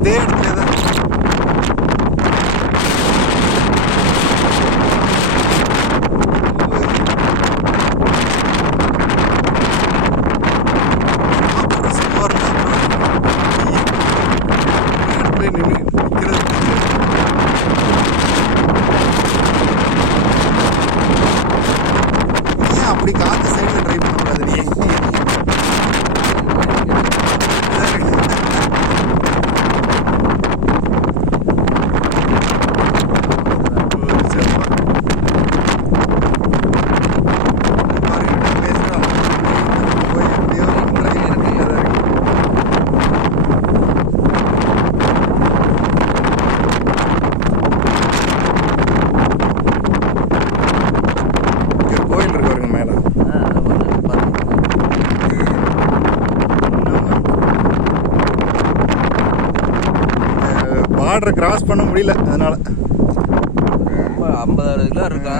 அதே இடத்துல தான் அப்படி காத்து சைடில் ட்ரைவ் பண்ணக்கூடாது நீ. பார்டரை கிராஸ் பண்ண முடியல, அதனால 50-60 கிலோ இருக்கா.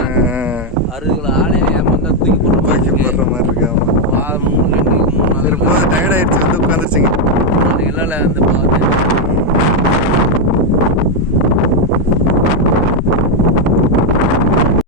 60 கிலோ ஆளே ஏமாந்தா தூக்கி போடுற மாதிரி இருக்கு. ஆமாம், 3 நாள் டயர்ட் ஆயிடுச்சு, வந்து உட்காந்துருச்சுங்க. இல்லை வந்து பார்த்தேன்.